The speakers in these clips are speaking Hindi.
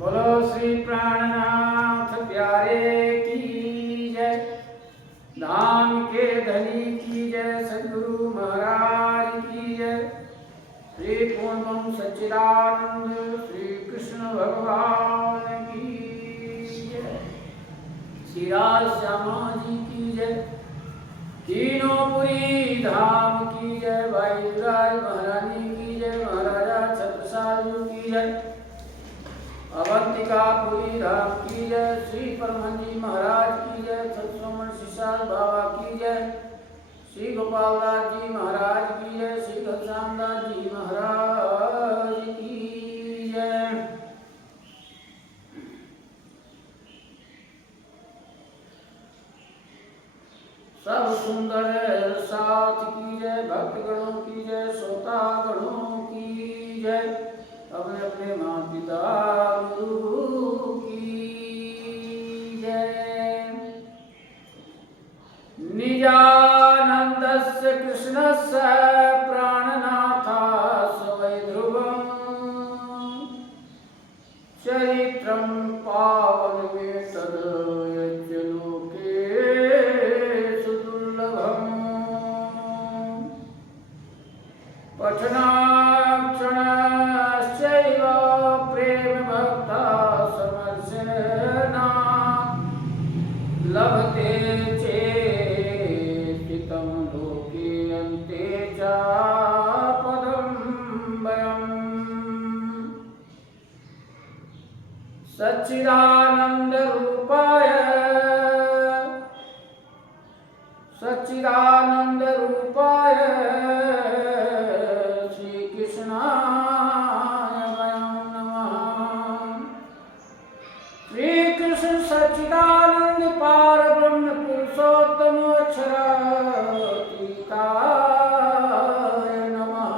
बोलो श्री प्राणनाथ प्यारे की जय। धाम के धनी की जय। सद्गुरु महाराज की जय। श्री पूर्णम सच्चिदानंद श्री कृष्ण भगवान की जय। श्री राज श्यामा जी की जय। तीनोंपुरी धाम की जय। भाई राज महारानी की जय। महाराजा छत्रसाल की जय। अवंतिकापुरी धाम की जय। श्री परमहंस महाराज की जय। सत्सोमन शिशाल बाबा की जय। श्री गोपाल दास जी महाराज की जय। श्री घनश्याम दास जी महाराज की जय। सब सुंदर साथ की जय। भक्तगणों की जय। श्रोता गणों की जय। अपने अपने माता पिता गुरु की जय। निजानंदस्य कृष्णस्य प्राणनाथस्य वै ध्रुवम् चरित्रं पावनमेतद् यस्य लोके सुदुर्लभम् पठनाक्षणश्चैव प्रेमभक्ता समर्शना लभते चेतितं लोके अन्ते च पदं वयम् सच्चिदानन्दरूपाय श्री कृष्णाय वयं नमः। श्री कृष्ण सच्चिदानंद पार ब्रह्म पुरुषोत्तम अक्षरातीताय नमः।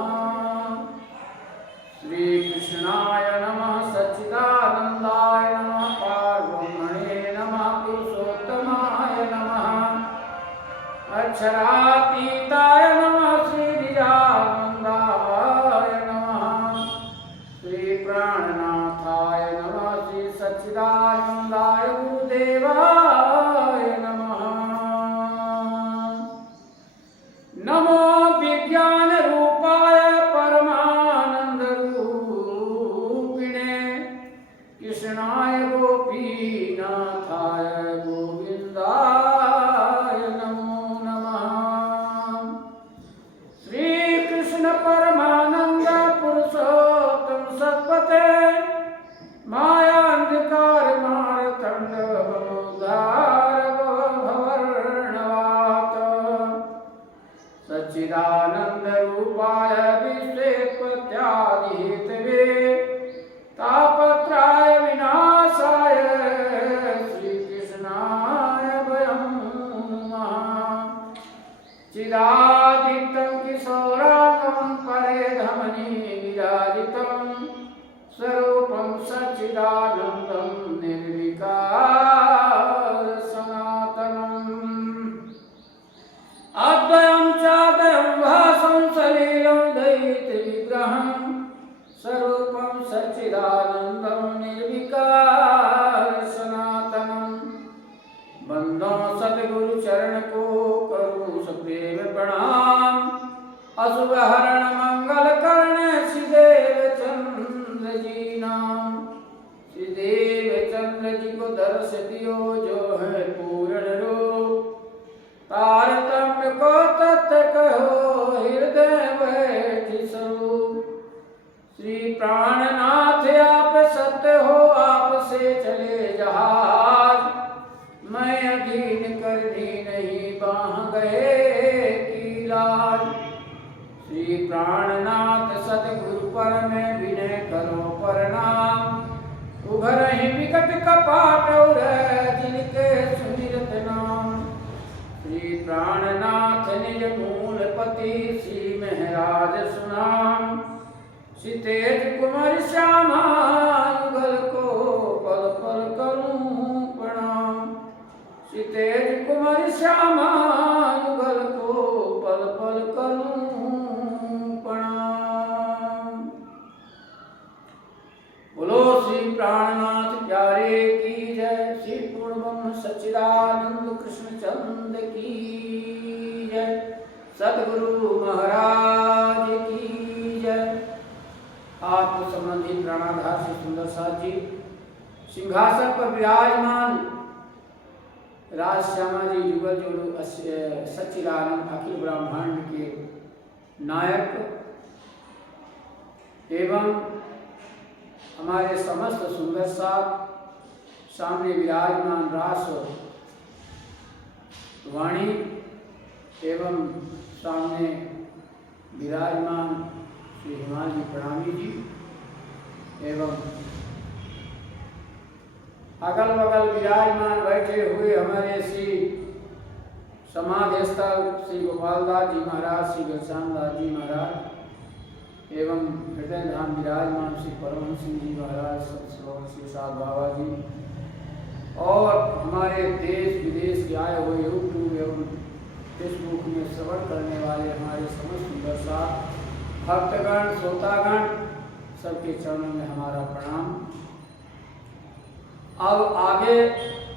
श्री कृष्णाय नमः। सच्चिदानंदाय नमः। पार ब्रह्मणे नमः। पुरुषोत्तमाय नमः। अक्षरातीताय नमः। श्री निजानंदाय नमः। श्री प्राणनाथाय नमः। श्री सच्चिदानंदाय गुरुदेवाय नमः। नमो विज्ञान रूपाय परमानंद रूपिणे कृष्णाय गोपीनाथाय गोविंदाय नमो नमः। श्री कृष्ण परमानंद पुरुषोत्तम सत्पते माया अंधकार मारतंड भवोद्धार भवर्णवात सच्चिदानंद रूपाय विश्वेत्पत्त्यादि हेतवे तापत्राय विनाशाय श्री कृष्णाय वयं नमः। चिदादितं किशोरांगं परेधमनी विराजितं स्वरूपं सच्चिदानन्दं निर्विकार सनातनम् अद्वयं चाद्वयं भासं सलीलं दैत्यविग्रहं स्वरूपं सच्चिदानन्दं निर्विकार सनातनम् बंदो सद्गुरु चरण को करूं सप्रेम प्रणाम। अशुभ हरण मंगल कर्ण श्रीदेव चंद्र जी नाम। श्रीदेव चंद्र जी को दर्श दियो जो है पूर्ण रूप। तारतम्य को तत्व कहो हृदय बैठी स्वरूप। श्री प्राणनाथ आप सत्य हो आप से चले जहाज। मैं अधीन करनी नहीं बाह गए की लाज। श्री प्राणनाथ सतगुरु पर में विनय करो प्रणाम। उभर ही विकट कपाट और जिनके सुमिरत नाम। श्री प्राणनाथ निज मूलपति श्री महराज सुनाम। श्री तेज कुमार श्यामा युगल को पल पल करूं प्रणाम। श्री तेज कुमार श्यामा युगल को पल पल करूं प्रणाम। बोलो श्री प्राणनाथ प्यारे की जय। श्री पूर्ण ब्रह्म सच्चिदानंद कृष्ण चंद की जय। सतगुरु महाराज की जय। आत्म संबंधी प्राणाधार श्री सुंदर साथ जी सिंहासन पर विराजमान राज श्यामा जी जुगल जो सच्चिदानंद अखिल ब्रह्मांड के नायक एवं हमारे समस्त सुंदर साथ सामने विराजमान रास वाणी एवं सामने विराजमान श्री हिमालय प्रणामी जी एवं अगल बगल विराजमान बैठे हुए हमारे श्री समाधि स्थल श्री गोपालदास जी महाराज, श्री घनश्यामदास जी महाराज एवं हृदय धाम विराजमान श्री परमहंस सिंह जी महाराज, श्री साध बाबा जी और हमारे देश विदेश के आए हुए यूट्यूब एवं फेसबुक में श्रवण करने वाले हमारे समस्त सुंदर साथ भक्तगण श्रोतागण सबके चरणों में हमारा प्रणाम। अब आगे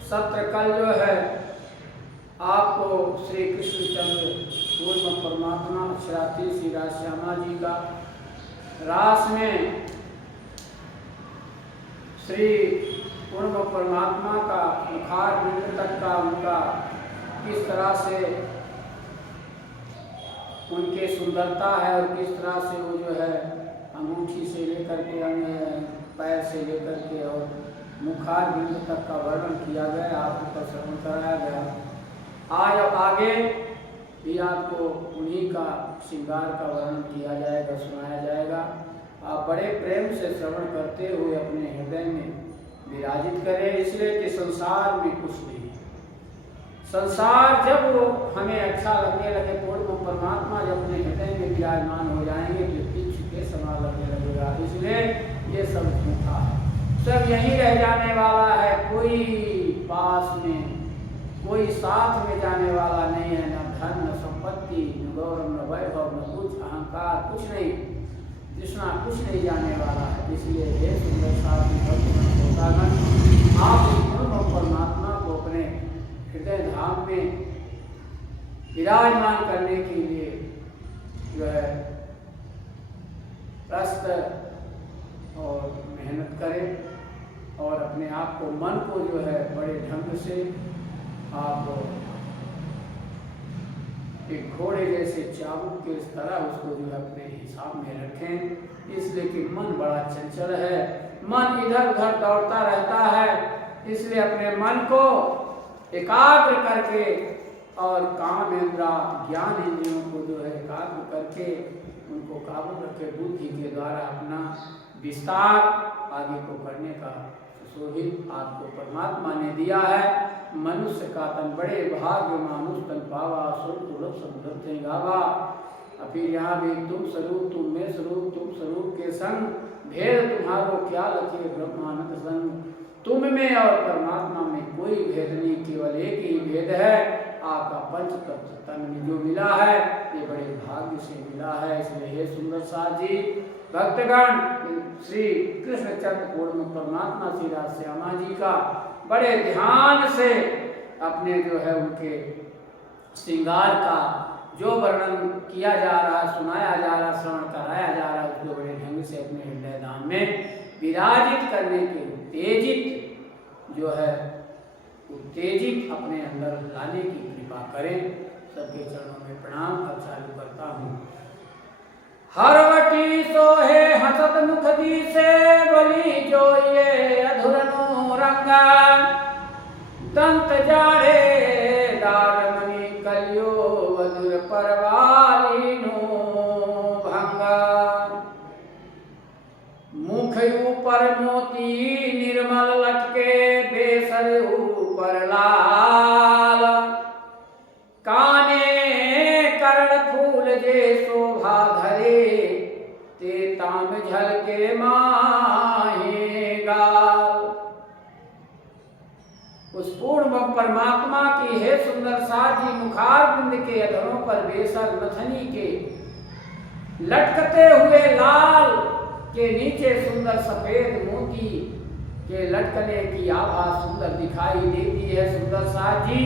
सत्र कल जो है आपको श्री कृष्णचंद्र पूर्ण परमात्मा अक्षरार्थी श्री राज श्यामा जी का रास में श्री पूर्ण परमात्मा का मुखार बिंदु तक का उनका किस तरह से उनके सुंदरता है और किस तरह से वो जो है अंगूठी से लेकर के पैर से लेकर के और मुखार बिंदु तक का वर्णन किया गया, आपको श्रवण कराया गया। आज अब आगे भी आपको उन्हीं का श्रृंगार का वर्णन किया जाएगा, सुनाया जाएगा। आप बड़े प्रेम से श्रवण करते हुए अपने हृदय में विराजित करें, इसलिए कि संसार में कुछ नहीं। संसार जब वो हमें अच्छा लगने लगे, पूर्ण परमात्मा जब अपने हृदय में विराजमान हो जाएंगे तो तुच्छ के समान लगने लगेगा। इसलिए ये सब झूठा है, सब यहीं रह जाने वाला है। कोई पास में, कोई साथ में जाने वाला नहीं है। न धन, न संपत्ति, न गौरव, न वैभव, न कुछ अहंकार, कुछ नहीं, तृष्णा कुछ नहीं जाने वाला है। इसलिए हे सुंदर साथी भक्तगण, आप इस पूर्ण परमात्मा को अपने हृदय धाम में विराजमान करने के लिए जो है प्रस्त और मेहनत करें और अपने आप को, मन को जो है बड़े ढंग से आप एक घोड़े जैसे चाबुक के इस तरह उसको जो है अपने हिसाब में रखें। इसलिए कि मन बड़ा चंचल है, मन इधर उधर दौड़ता रहता है। इसलिए अपने मन को एकाग्र करके और काम इंद्रा ज्ञान इंद्रियों को जो है एकाग्र करके उनको काबू रखे, बुद्धि के द्वारा अपना विस्तार आगे को करने का सुशोभित आपको परमात्मा ने दिया है। मनुष्य का तन बड़े भाग्य मानुष तन पावा, सुर दुर्लभ समुद्र गावा। फिर यहाँ भी तुम स्वरूप, तुम में स्वरूप, तुम स्वरूप के संग भेद तुम्हारो क्या लखे ब्रह्मानंद संग। तुम में और परमात्मा में कोई भेद नहीं, केवल एक ही भेद है। आपका पंच तत्व तन में जो मिला है ये बड़े भाग्य से मिला है। इसलिए हे सुंदर साथ जी भक्तगण, श्री कृष्णचंद्र पूर्ण परमात्मा श्री राज श्यामा जी का बड़े ध्यान से अपने जो है उनके श्रृंगार का जो वर्णन किया जा रहा है, सुनाया जा रहा, श्रवण कराया जा रहा है, उसको बड़े ढंग से अपने हृदय धाम में विराजित करने के उत्तेजित जो है उत्तेजित अपने अंदर लाने की कृपा करें। सबके चरणों में प्रणाम। अब चालू करता हूँ। हरवटी सोहे हसत मुख दी से बलि जो ये अधुरनो रंगा। दंत जाड़े दारमणि कलियो वधुर परवालिनो भंगा। मुख ऊपर मोती निर्मल लटके बेसर ऊपर लाल। काने कर्ण फूल जे शोभा धरे ते ताम झलके माहे गाल। उस पूर्ण परमात्मा की हे सुंदर साथ जी मुखार बिंद के अधरों पर बेसर नथनी के लटकते हुए लाल के नीचे सुंदर सफेद मोती के लटकने की आभा सुंदर दिखाई देती है। सुंदर साथ जी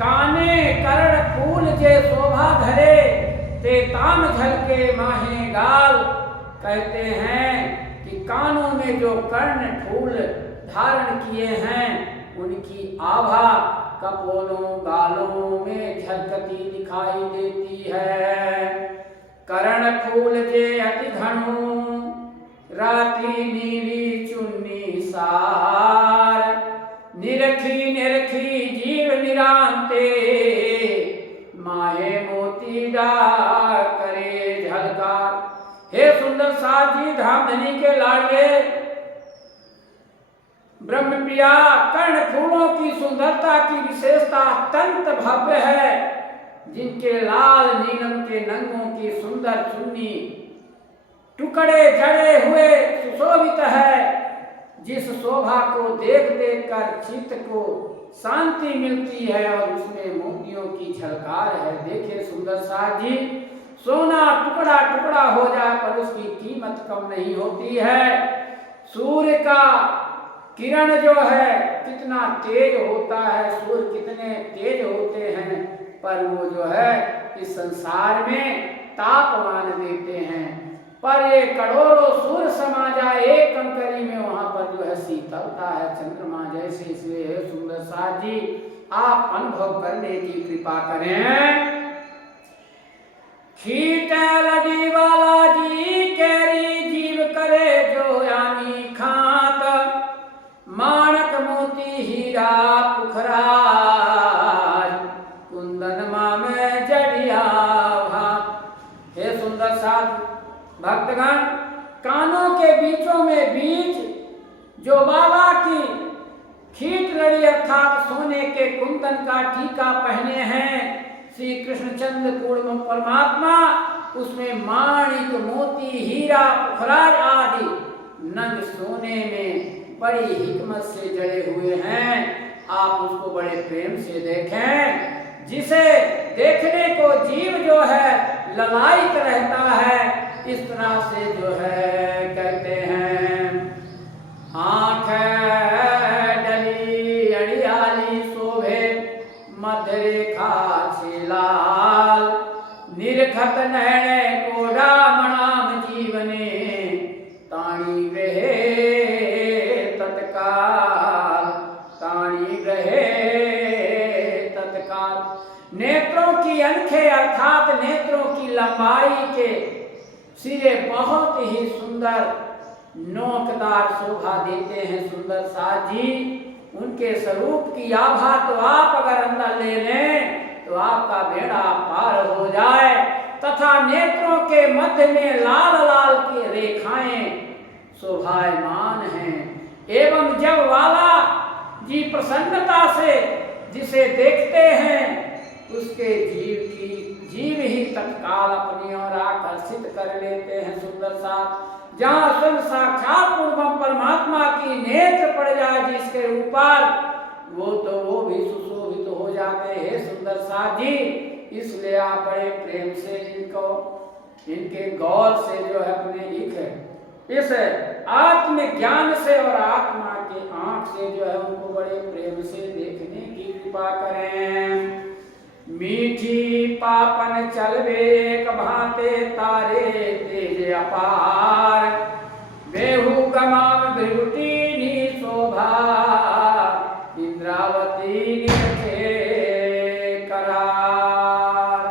काने कर्ण फूल जे शोभा धरे ते ताम झलके माहे गाल। कहते हैं कि कानों में जो कर्ण फूल धारण किए हैं उनकी आभा कपोलों गालों में झलकती दिखाई देती है। कर्ण फूल जे अति घनु राति नीली चुन्नी सार। निरखी निरखी जीव निरांते माहे मोती डार करे झलकार। हे सुंदर साथ जी धामधनी के लाडले ब्रह्मप्रिया, कर्ण फूलों की सुंदरता की विशेषता अत्यंत भव्य है। जिनके लाल नीलम के नंगों की सुंदर चुन्नी टुकड़े जड़े हुए सुशोभित है। जिस शोभा को देख देख कर चित्त को शांति मिलती है और उसमें मोतियों की झलकार है। देखिए सुंदर साथ जी, सोना टुकड़ा टुकड़ा हो जाए पर उसकी कीमत कम नहीं होती है। सूर्य का किरण जो है कितना तेज होता है, सूर्य कितने तेज होते हैं, पर वो जो है इस संसार में तापमान देते हैं। पर ये करोड़ों सूर्य समा जाए एक कंकरी में, वहां पर जो है शीतलता है चंद्रमा जैसे। इसलिए सुंदर साथ जी आप अनुभव करने की कृपा करें। खीटल वाला जी कैरी जीव करे जो यानी खात। माणक मोती हीरा पुखराज कुंदन में जड़िया भात। हे सुंदर साथ भक्तगण, कानों के बीचों में बीच जो बाबा की खीट लड़ी अर्थात सोने के कुंदन का टीका पहने हैं श्री कृष्णचंद्र पूर्ण परमात्मा, उसमें माणिक मोती हीरा पुखराज आदि नंग सोने में बड़ी हिकमत से जड़े हुए हैं। आप उसको बड़े प्रेम से देखें, जिसे देखने को जीव जो है ललायित रहता है। इस तरह से जो है कहते हैं आँख डली अड़ियाली शोभे मध्य रेखा लाल। निरखत नैने को रामणाम जीवने ताणी ग्रहे तत्काल। ताणी ग्रहे तत्काल। नेत्रों की अंखे अर्थात नेत्रों की लंबाई के सिरे बहुत ही सुंदर नोकदार शोभा देते हैं। सुंदर साथ जी उनके स्वरूप की आभा तो आप अगर अंदर ले लें तो आपका बेड़ा पार हो जाए। तथा नेत्रों के मध्य में लाल लाल की रेखाएं शोभायमान हैं। एवं जब वाला जी प्रसन्नता से जिसे देखते हैं उसके जीव ही तत्काल अपनी ओर आकर्षित कर लेते हैं। सुंदर साथ जहाँ स्वयं साक्षात पूर्व परमात्मा की नेत्र पड़ जाए जिसके ऊपर, वो भी सुशोभित हो जाते हैं। सुंदर साथ जी इसलिए आप बड़े प्रेम से इनके गौर से जो है अपने इस आत्मज्ञान से और आत्मा के आंख से जो है उनको बड़े प्रेम से देखने की कृपा करें। मीठी पापन चलवे एक भांते तारे तेज अपार। बेहू गमाम भृगुटी नी शोभा इंद्रावती निरखे करार।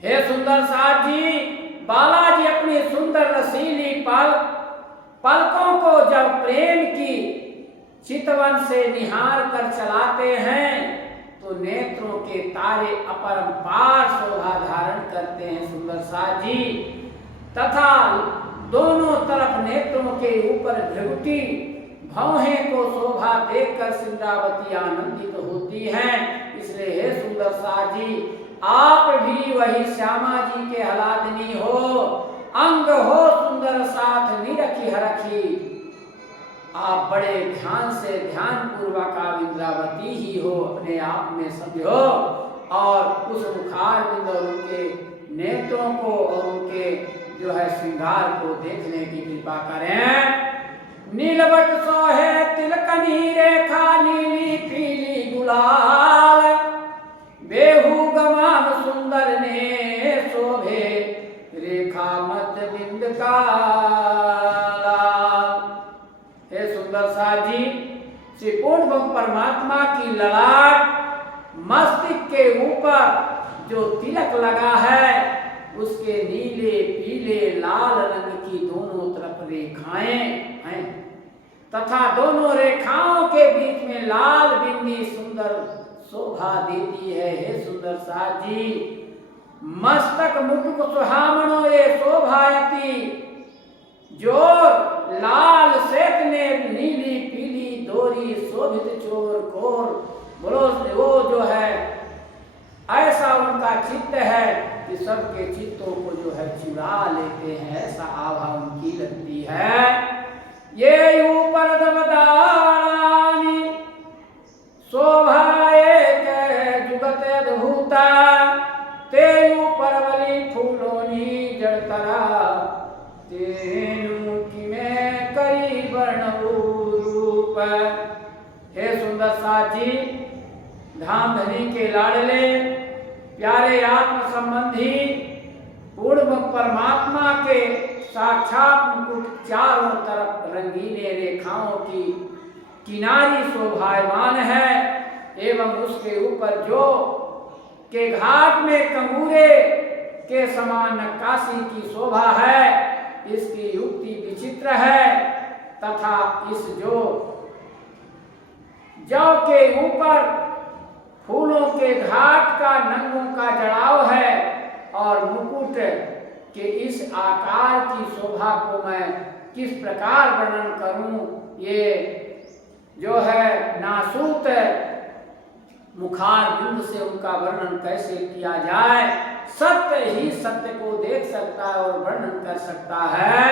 हे सुंदर साथ जी, बालाजी अपनी सुंदर रसीली पलकों को जब प्रेम की चितवन से निहार कर चलाते हैं तो नेत्रों के तारे अपरंपार शोभा धारण करते हैं। सुंदर साथ जी तथा दोनों तरफ नेत्रों के ऊपर भृगुटी भौहें को शोभा देखकर सिंद्रावती आनंदित होती हैं। इसलिए हे सुंदर साथ जी आप भी वही श्यामा जी के हलादनी हो, अंग हो सुंदर साथ निरखी हरखी। आप बड़े ध्यान से ध्यान पूर्वक आप इंद्रावती ही हो, अपने आप में समझो और उस मुखार बिंद और उनके नेत्रों को और उनके जो है श्रृंगार को देखने की कृपा करें। नीलवट सोहे तिलकनी रेखा नीली पीली गुलाल बेहू गमाम सुंदर ने शोभे रेखा मध्य बिंद का लाल। हे सुंदर साजी, श्री पूर्ण परमात्मा की ललाट मस्तिष्क के ऊपर जो तिलक लगा है उसके नीले पीले लाल रंग की दोनों तरफ रेखाएं हैं तथा दोनों रेखाओं के बीच में लाल बिंदी सुंदर शोभा देती है। हे सुंदर साजी, मस्तक मुकुट सुहामणो ये शोभायती, जो लाल श्वेत ने नीली पीली दोरी शोभित चोर कोर, बोलो वो जो है ऐसा उनका चित्त है कि सबके चित्तों को जो है चुरा लेते हैं, ऐसा आभा उनकी लगती है। ये ऊपर दबदानी शोभा एक जुगत अद्भुता, ते ऊपर वली फूलोनी जड़तरा, तेनु की में कई वर्ण रूप। हे सुंदर साजी, धाम धनी के लाडले प्यारे आत्म संबंधी पूर्ण परमात्मा के साक्षात मुकुट चारों तरफ रंगीले रेखाओं की किनारी शोभायमान है एवं उसके ऊपर जो के घाट में कंगूरे के समान नक्काशी की शोभा है, इसकी युक्ति विचित्र है तथा इस जौ के ऊपर फूलों के घाट का नंगों का जड़ाव है और मुकुट के इस आकार की शोभा को मैं किस प्रकार वर्णन करूं। ये जो है नासूत मुखार बिंद से उनका वर्णन कैसे किया जाए। सत्य ही सत्य को देख सकता है और वर्णन कर सकता है।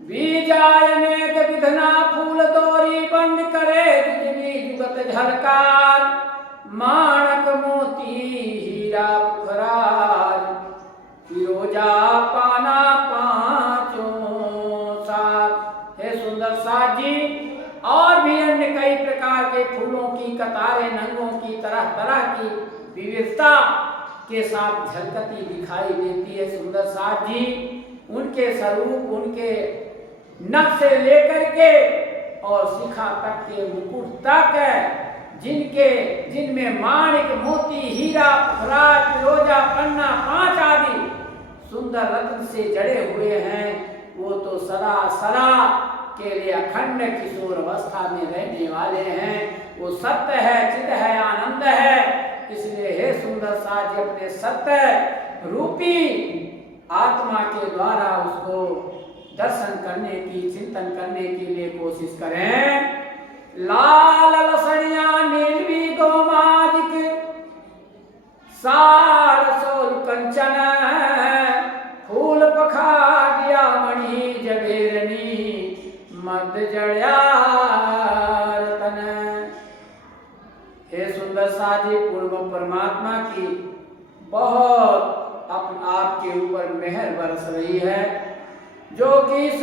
बीजायनेक विधना फूल तोरी बंद करे जुगत झलकार, माणक मोती हीरा पुखराज, फिरोजा पाना पांचों सात। हे सुंदर साजी, और भी अन्य कई प्रकार के फूलों की कतारें नंगों की तरह तरह की विविधता के साथ झलकती दिखाई देती है। सुंदर साजी, उनके स्वरूप उनके नख से लेकर के और शिखा तक के मुकुट तक जिनमें माणिक मोती हीरा पुखराज फिरोजा पन्ना पांच आदि सुंदर रत्न से जड़े हुए हैं, वो तो सदा सदा के लिए अखंड किशोर अवस्था में रहने वाले हैं। वो सत्य है, चित है, आनंद है। इसलिए हे सुंदर साज, अपने सत्य रूपी आत्मा के द्वारा उसको दर्शन करने की, चिंतन करने के लिए कोशिश करें। लाल लसणिया नीलवी गोमादिक सार सोल कंचन, फूल पखाड़िया मणि जबेरनी मद जड़या रतन। हे सुंदर साजी, पूर्व परमात्मा की बहुत अपने आप के ऊपर मेहर बरस रही है, जो कि इस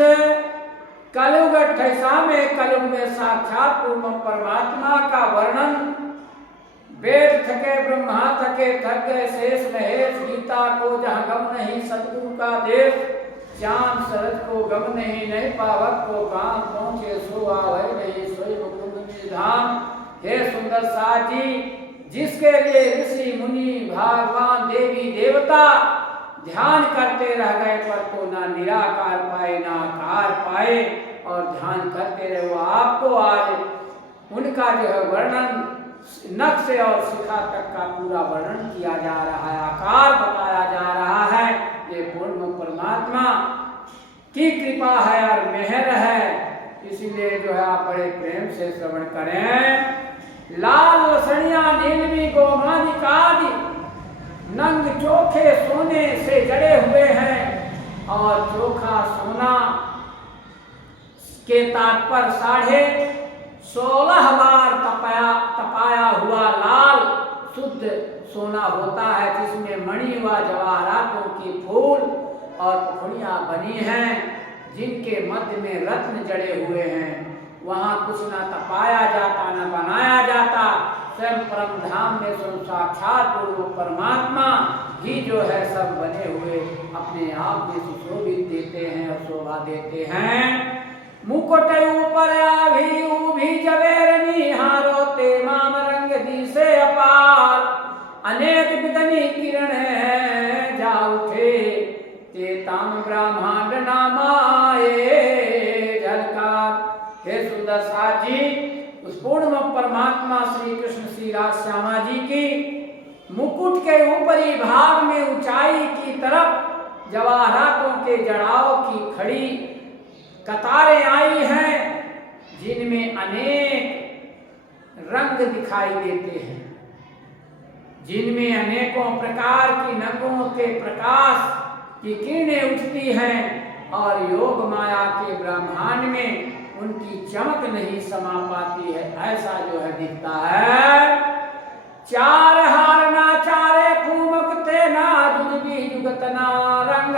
कलयुग 28वें कलयुग में साक्षात पूर्व परमात्मा का वर्णन वेद थके ब्रह्मा थके थक गए शेष महेश, गीता को जहाँ गम नहीं सतगुरु का देश, श्याम शरद को गम नहीं पावक को काम पहुँचे सो आवे नहीं सोई मुकुंद धाम। हे सुंदर साजी, जिसके लिए ऋषि मुनि भगवान देवी देवता ध्यान करते रह गए पर तो ना निराकार पाए ना आकार पाए, और ध्यान करते रहे, वो आपको आज उनका जो है वर्णन नख से और शिखा तक का पूरा वर्णन किया जा रहा है, आकार बताया जा रहा है। ये पूर्ण परमात्मा की कृपा है और मेहर है, इसीलिए जो है आप बड़े प्रेम से श्रवण करें। लाल लसणिया नीलवी गोमानिक आदि नंग चोखे सोने से जड़े हुए हैं, और चोखा सोना के तात्पर्य 16.5 बार तपाया हुआ लाल शुद्ध सोना होता है, जिसमें मणि व जवाहरातों की फूल और पुखड़ियां बनी हैं, जिनके मध्य में रत्न जड़े हुए हैं, वहाँ कुछ ना तपाया जाता न बनाया जाता, स्वयं परम धाम में स्वयं साक्षात पूर्व परमात्मा ही जो है सब बने हुए अपने आप में सुशोभित देते हैं और शोभा देते हैं। मुकुट ऊपर आभी उभी जवेर निहारो ते माम रंग दिसे अपार, अनेक विदनी किरण जा उठे ते ताम ब्रह्मांड नामाए झलकार। हे सुंदर साथ जी, उस पूर्ण परमात्मा श्री कृष्ण श्री राधा श्यामा जी की मुकुट के ऊपरी भाग में ऊंचाई की तरफ जवाहरातों के जड़ाव की खड़ी कतारें आई हैं, जिनमें अनेक रंग दिखाई देते हैं, जिनमें अनेकों प्रकार की नगों के प्रकाश की किरणें उठती हैं और योग माया के ब्रह्मांड में उनकी चमक नहीं समा पाती है, ऐसा जो है दिखता है। चार हार ना चारे फूमकते ना जुग भी जुगत ना रंग,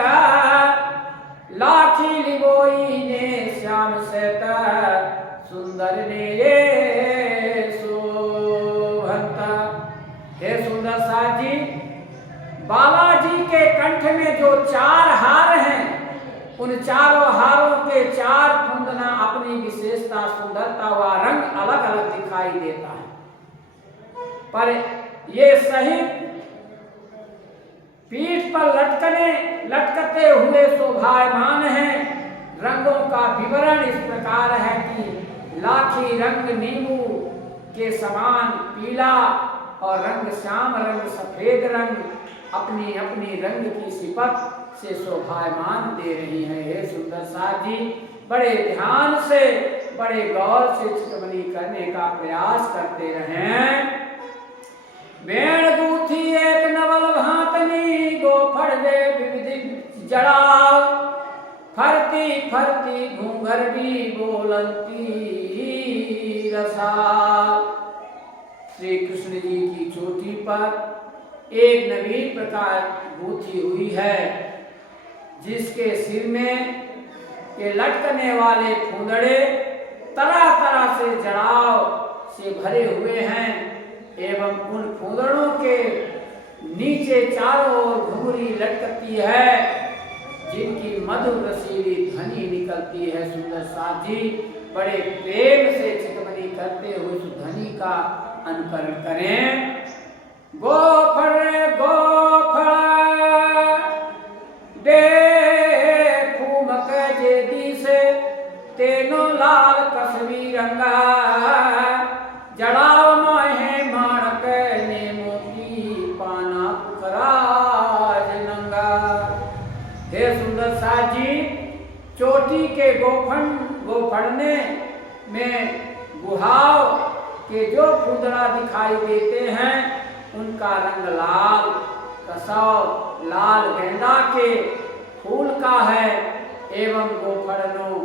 लाठी लिबोई ने श्याम सेत सुंदर ने ये शोभंता। हे सुंदर साथ जी, बालाजी के कंठ में जो चार हार हैं, उन चारों हारों के चार फुंदना अपनी विशेषता सुंदरता व रंग अलग अलग दिखाई देता है, पर ये सहित पीठ पर लटकते हुए शोभायमान हैं। रंगों का विवरण इस प्रकार है कि लाठी रंग नींबू के समान पीला और रंग श्याम रंग सफेद रंग अपनी अपनी रंग की सिफत से शोभायमान दे रही है। हे सुंदर साथ जी, बड़े ध्यान से बड़े गौर से चितमनी करने का प्रयास करते रहें। वेण गूथी एक नवल भातनी गोफड़ दे विविध जड़ाव, फरती फरती घूंघर भी बोलती रसाल। श्री कृष्ण जी की चोटी पर एक नवीन प्रकार गूथी हुई है, जिसके सिर में ये लटकने वाले फूंदड़े तरह तरह से जड़ाव से भरे हुए हैं एवं उन फूंदड़ों के नीचे चारों ओर घुंघरी लटकती है, जिनकी मधुर रसीली ध्वनि निकलती है। सुंदर साथ जी, बड़े प्रेम से चितमनी करते हुए उस ध्वनि का अनुकरण करें। गोफड़ गोफड़ दे फूमक जेदी से तेनो लाल कसमी रंगा, जड़ाव मोहे माणक ने मोती पाना पुखराज नंगा। हे सुंदर साथ जी, चोटी के गोफड़ने में गुहाव के जो फूंदड़ा दिखाई देते हैं, उनका रंग लाल कसौ लाल गेंदा के फूल का है एवं गोफड़नों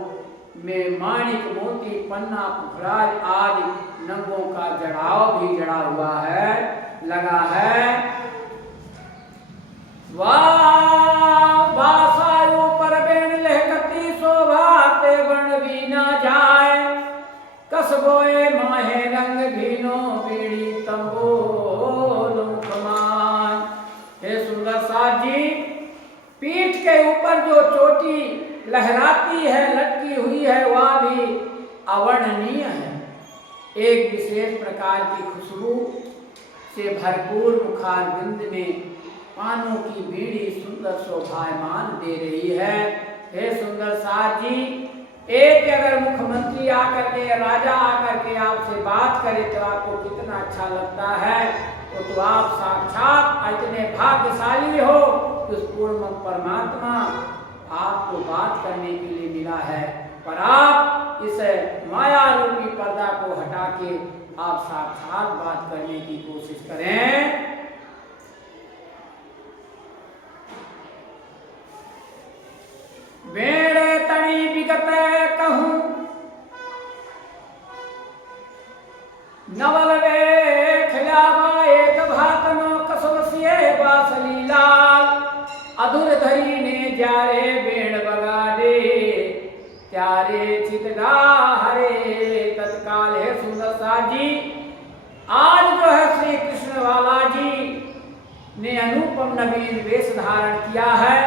में माणिक मोती पन्ना पुखराज आदि नंगों का जड़ाव भी जड़ा हुआ है, लगा है। वासायु पर बेन लहकती शोभाते बन भी ना जाए, कसबोए माहे रंग भीनो बीड़ी तंबोलो कमान। हे सुंदर साथ जी, पीठ के ऊपर जो चोटी लहराती है, लटकी हुई है, वह भी अवर्णनीय है। एक विशेष प्रकार की खुशबू से भरपूर मुखारबिंद में पानों की बीड़ी सुंदर शोभायमान दे रही है। हे सुंदर साथ जी, एक अगर मुख्यमंत्री आकर के या राजा आकर के आपसे बात करे तो आपको कितना अच्छा लगता है, तो आप साक्षात इतने भाग्यशाली हो कि उस पूर्ण परमात्मा आपको बात करने के लिए मिला है, पर आप इस माया रूपी पर्दा को हटा के आप साक्षात बात करने की कोशिश करें। बेड़े तणी विगत कहूं नवल वे खिलावा एक भातनो कसवसिए बासलीला, अधुर धरी ने जारे बेड़ बगा दे जी, आज जो है श्री कृष्ण वाला जी ने अनुपम नवीन वेश धारण किया है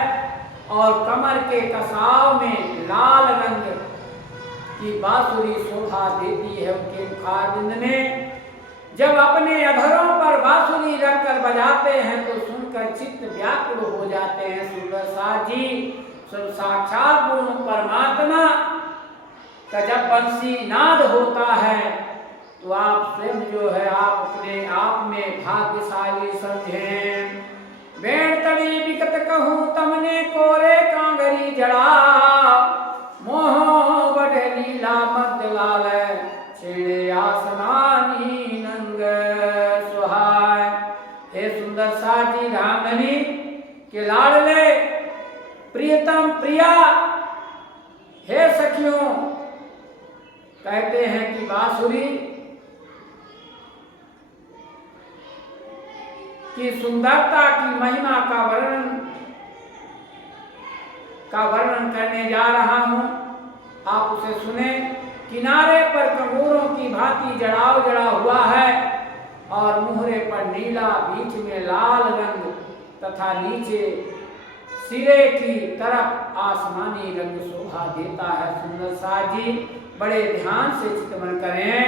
और कमर के कसाव में लाल रंग की बांसुरी शोभा देती है उनके मुखारविंद में। जब अपने अधरों पर बांसुरी रखकर बजाते हैं तो सुनकर चित्त व्याकुल हो जाते हैं। सुंदरसा जी साक्षात पूर्ण परमात्मा का जब बंसी नाद होता है तो आप स्वयं जो है आप अपने आप में भाग्यशाली समझें। बेण तड़ी विकत कहूँ तमने कोरे कांगरी जड़ा, मोह बढ़ लीला मत लाल छेड़े आसमानी नंग सुहाय। हे सुंदर सा जी रामधनी के लाडले प्रियतम प्रिया, हे सखियों, कहते हैं कि बांसुरी की सुंदरता की महिमा का वर्णन करने जा रहा हूं, आप उसे सुने। किनारे पर कंगूरों की भांति जड़ाव जड़ा हुआ है और मुहरे पर नीला, बीच में लाल रंग तथा नीचे सिरे की तरफ आसमानी रंग शोभा देता है। सुंदर सा जी बड़े ध्यान से चिंतन करें।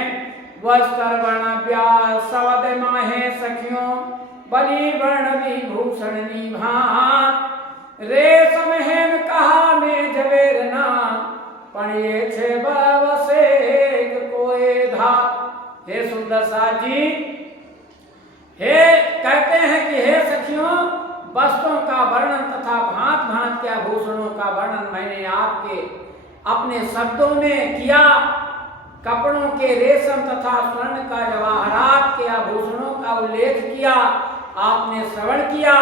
वस्त्र वर्ण व्यास सवद माहे सखियों, बलि वर्ण विभूषण निभात, रेशम हेम कहा में जवेर ना, पणिये छे बवसेक कोए धात। हे सुंदर सा जी, हे कहते हैं कि हे सखियों, वस्त्रों का वर्णन तथा भांत भांत के आभूषणों का वर्णन मैंने आपके अपने शब्दों में किया। कपड़ों के रेशम तथा स्वर्ण का जवाहरात के आभूषणों का उल्लेख किया, आपने श्रवण किया,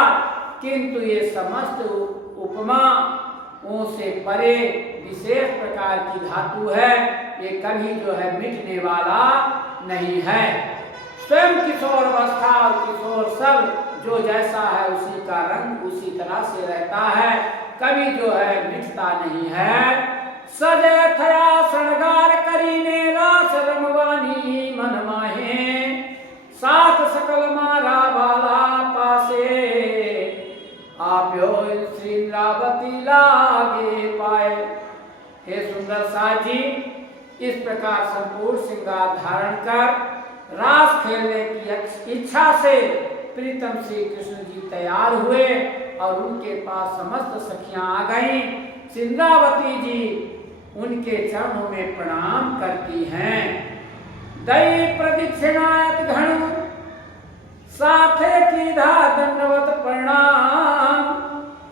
किंतु ये समस्त उपमाओं से परे विशेष प्रकार की धातु है, ये कभी जो है मिटने वाला नहीं है। स्वयं किशोर अवस्था और किशोर सब जो जैसा है उसी का रंग उसी तरह से रहता है, कभी जो है मिटता नहीं है। सजे थया श्रृंगार करीने रास रमवानी मन माहे, साथ सकल मारा बाला पासे, आप्यो श्रीन्द्रावती लागे पाए। हे सुंदर सा जी, इस प्रकार संपूर्ण श्रृंगार धारण कर रास खेलने की इच्छा से प्रीतम श्री कृष्ण जी तैयार हुए और उनके पास समस्त सखियां आ गईं। सिंद्रावती जी उनके चरणों में प्रणाम करती हैं। दई प्रदक्षिणायत घन साथे कीधा दंडवत प्रणाम,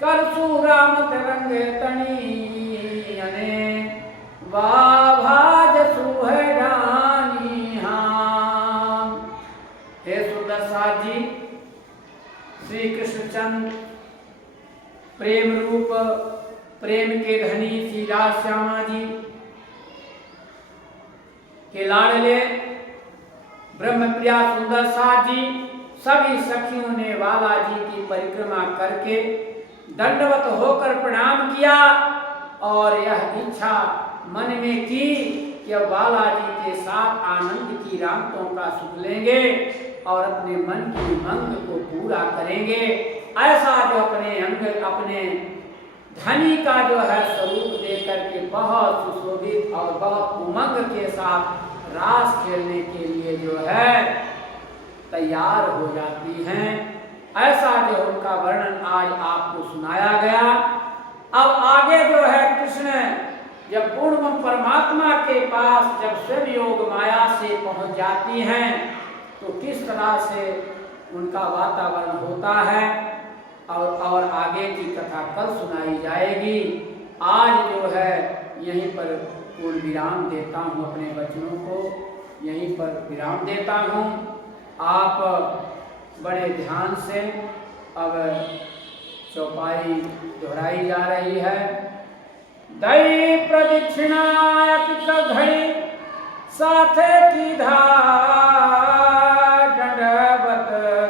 कर सुरामत रंग तणी अने वाभाज सुहरानी हाम। हे सुदर्शा जी, श्री कृष्णचंद्र प्रेम रूप प्रेम के धनी श्री राज श्यामा जी के लाडले ब्रह्मप्रिया सुंदर सा जी सभी सखियों ने वाला जी की परिक्रमा करके दंडवत होकर प्रणाम किया और यह इच्छा मन में की कि अब वाला जी के साथ आनंद की रामतों का सुख लेंगे और अपने मन की मंग को पूरा करेंगे। ऐसा जो अपने अंग अपने धनी का जो है स्वरूप देकर के बहुत सुशोभित और बहुत उमंग के साथ रास खेलने के लिए जो है तैयार हो जाती हैं। ऐसा जो उनका वर्णन आज आपको सुनाया गया। अब आगे जो है कृष्ण जब पूर्ण परमात्मा के पास जब स्वयं योग माया से पहुंच जाती हैं तो किस तरह से उनका वातावरण होता है और आगे की कथा कल सुनाई जाएगी। आज जो है यहीं पर पूर्ण विराम देता हूँ, अपने वचनों को यहीं पर विराम देता हूँ। आप बड़े ध्यान से अब चौपाई दोहराई जा रही है। दई प्रदक्षिणायत घड़ी साथे की धार,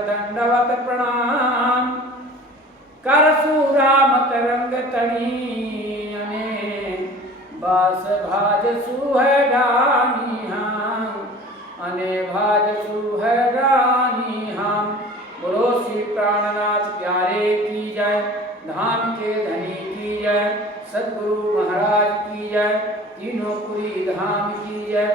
दंडवत प्रणाम, कर सुरामत रंग तड़ी अने बास भाज सुहगानी अने धाम की जय,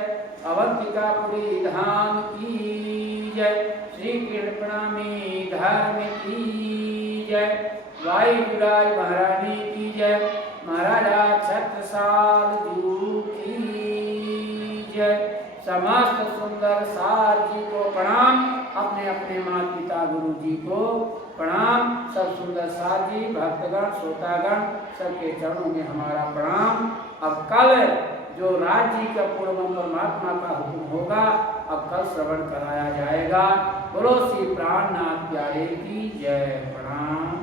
अवंतिकापुरी धाम की जय, श्री कृष्णामी धर्म की जय, वायुराज महारानी की जय, महाराजा छत्रसाल जू की जय। समस्त सुंदर सार जी को प्रणाम, अपने अपने माता पिता गुरु जी को प्रणाम। सब सुंदर सार जी, भक्तगण, श्रोतागण, सबके चरणों में हमारा प्रणाम। अब कल जो राज्य का पूर्व परमात्मा का हुक्म होगा, अब कल श्रवण कराया जाएगा। बोलो श्री प्राणनाथ प्यारे की जय। प्रणाम।